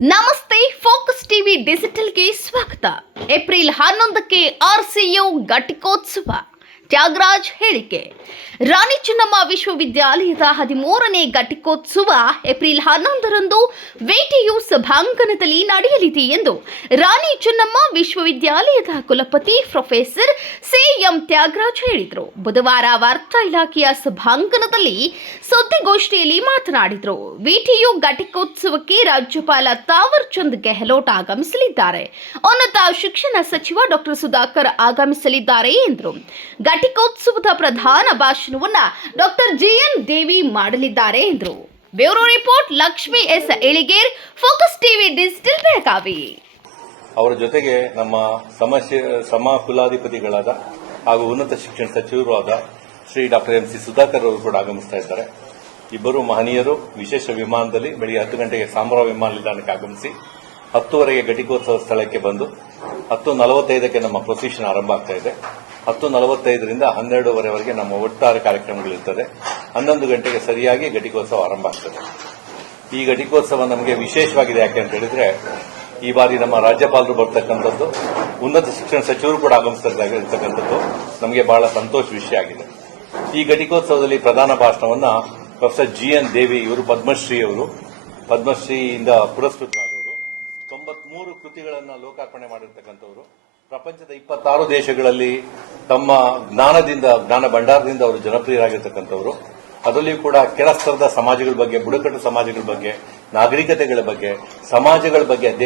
ನಮಸ್ತೆ focus TV ಡಿಜಿಟಲ್ಗೆ ಸ್ವಾಗತ. April ಹನ್ನೊಂದಕ್ಕೆ ಆರ್ಸಿಯು ಘಟಿಕೋತ್ಸವ. ತ್ಯಾಗರಾಜ್ ಹೇಳಿಕೆ. ರಾಣಿ ಚೆನ್ನಮ್ಮ ವಿಶ್ವವಿದ್ಯಾಲಯದ ಹದಿಮೂರನೇ ಘಟಿಕೋತ್ಸವ ಏಪ್ರಿಲ್ ಹನ್ನೊಂದರಂದು ವೇಟಿಯು ಸಭಾಂಗಣದಲ್ಲಿ ನಡೆಯಲಿದೆ ಎಂದು ರಾಣಿ ಚೆನ್ನಮ್ಮ ವಿಶ್ವವಿದ್ಯಾಲಯದ ಕುಲಪತಿ ಪ್ರೊಫೆಸರ್ ಸಿ ಎಂ ತ್ಯಾಗರಾಜ್ ಹೇಳಿದರು. ಬುಧವಾರ ವಾರ್ತಾ ಇಲಾಖೆಯ ಸಭಾಂಗಣದಲ್ಲಿ ಸುದ್ದಿಗೋಷ್ಠಿಯಲ್ಲಿ ಮಾತನಾಡಿದರು. ವಿಟಿಯು ಘಟಿಕೋತ್ಸವಕ್ಕೆ ರಾಜ್ಯಪಾಲ ತಾವರ್ ಚಂದ್ ಗೆಹ್ಲೋಟ್ ಆಗಮಿಸಲಿದ್ದಾರೆ. ಉನ್ನತ ಶಿಕ್ಷಣ ಸಚಿವ ಡಾಕ್ಟರ್ ಸುಧಾಕರ್ ಆಗಮಿಸಲಿದ್ದಾರೆ ಎಂದರು. ಘಟಿಕೋತ್ಸವದ ಪ್ರಧಾನ ಭಾಷಣವನ್ನ ಡಾಕ್ಟರ್ ಜಿಎನ್ ದೇವಿ ಮಾಡಲಿದ್ದಾರೆ ಎಂದರು. Bureau report, Lakshmi S Eliger, focus TV digital Belagavi. ಅವರ ಜೊತೆಗೆ ನಮ್ಮ ಸಮಸ್ಯೆ ಸಮ ಕುಲಾಧಿಪತಿಗಳಾದ ಹಾಗೂ ಉನ್ನತ ಶಿಕ್ಷಣ ಸಚಿವರು ಆದ Shri doctor M C Sudhakar ಅವರು ಕೂಡ ಆಗಮಿಸ್ತಾ ಇದ್ದಾರೆ. ಇಬ್ಬರು ಮಹನೀಯರು ವಿಶೇಷ ವಿಮಾನದಲ್ಲಿ ಬೆಳಿಗ್ಗೆ ಹತ್ತು ಗಂಟೆಗೆ ಸಾಂಬ್ರ ವಿಮಾನ ನಿಲ್ದಾಣಕ್ಕೆ ಆಗಮಿಸಿ ಹತ್ತುವರೆಗೆ ಘಟಿಕೋತ್ಸವ ಸ್ಥಳಕ್ಕೆ ಬಂದು ಹತ್ತು ನಲವತ್ತೈದಕ್ಕೆ ನಮ್ಮ ಪ್ರೊಸಿಷನ್ ಆರಂಭ ಆಗ್ತಾ ಇದೆ. ಹತ್ತು ನಲವತ್ತೈದರಿಂದ ಹನ್ನೆರಡೂವರೆವರೆಗೆ ನಮ್ಮ ಒಟ್ಟಾರೆ ಕಾರ್ಯಕ್ರಮಗಳಿರ್ತದೆ. ಹನ್ನೊಂದು ಗಂಟೆಗೆ ಸರಿಯಾಗಿ ಘಟಿಕೋತ್ಸವ ಆರಂಭ ಆಗ್ತದೆ. ಈ ಘಟಿಕೋತ್ಸವ ನಮಗೆ ವಿಶೇಷವಾಗಿದೆ ಯಾಕೆ ಅಂತ ಹೇಳಿದ್ರೆ, ಈ ಬಾರಿ ನಮ್ಮ ರಾಜ್ಯಪಾಲರು ಬರ್ತಕ್ಕಂಥದ್ದು, ಉನ್ನತ ಶಿಕ್ಷಣ ಸಚಿವರು ಕೂಡ ಆಗಮಿಸಿರ್ತಕ್ಕಂಥದ್ದು ನಮಗೆ ಬಹಳ ಸಂತೋಷ ವಿಷಯ ಆಗಿದೆ. ಈ ಘಟಿಕೋತ್ಸವದಲ್ಲಿ ಪ್ರಧಾನ ಭಾಷಣವನ್ನ ಪ್ರೊಫೆಸರ್ ಜಿ ಎನ್ ದೇವಿ ಇವರು, ಪದ್ಮಶ್ರೀ ಅವರು, ಪದ್ಮಶ್ರೀಯಿಂದ ಪುರಸ್ಕೃತರಾದವರು, ತೊಂಬತ್ಮೂರು ಕೃತಿಗಳನ್ನು ಲೋಕಾರ್ಪಣೆ ಮಾಡಿರ್ತಕ್ಕಂಥವರು. ಪ್ರಪಂಚದ ಇಪ್ಪತ್ತಾರು ದೇಶಗಳಲ್ಲಿ ತಮ್ಮ ಜ್ಞಾನದಿಂದ, ಜ್ಞಾನ ಭಂಡಾರದಿಂದ ಅವರು ಜನಪ್ರಿಯರಾಗಿರ್ತಕ್ಕಂಥವರು. ಅದರಲ್ಲಿಯೂ ಕೂಡ ಕೆಳ ಸ್ತರದ ಸಮಾಜಗಳ ಬಗ್ಗೆ, ಬುಡಕಟ್ಟು ಸಮಾಜಗಳ ಬಗ್ಗೆ, ನಾಗರಿಕತೆಗಳ ಬಗ್ಗೆ, ಸಮಾಜಗಳ ಬಗ್ಗೆ